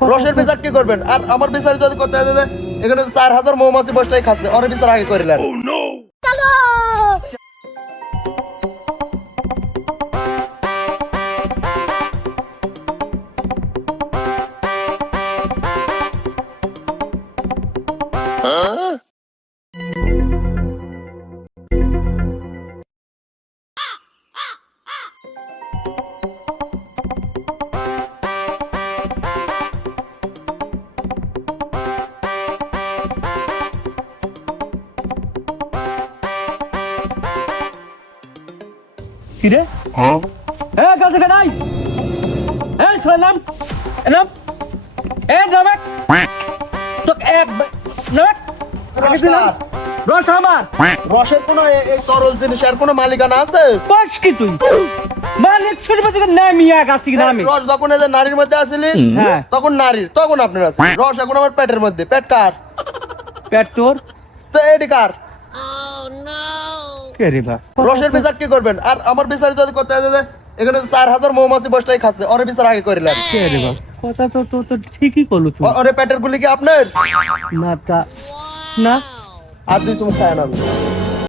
রসের বিচার কি করবেন? আর আমার বিচার যদি করতে হবে, এখানে 4000 মৌমাছি বসটাই খাচ্ছে, ওর বিচার আগে করিলেন। কি রে কাছে নাই শুনলাম এলাম নবাক তো এক নবাক রস আমার রসের কোনো এই তরল জিনিস আর কোনো মালিকানা আছে? বস কি তুই মালিক ছোট বাচ্চা নামিয়া গাছ থেকে নামি রস যখন এই যে নারীর মধ্যে আসিলি, হ্যাঁ। তখন নারীর, তখন আপনার আছে। রস এখন আমার পেটের মধ্যে। পেট কার? পেট তোর তো এটি কার? কে রে বা রসের বিচার কি করবেন? আর আমার বিচার যদি করতে হবে, এখানে 4000 মৌমাছি বসটাই খাচ্ছে, ওর বিচার আগে করিলেন। কে রে বা কথা তো তো তো ঠিকই করলো তুই ওরে পেটের গুলি কি আপনার? না তা না আর দুই চুমুক খায় না।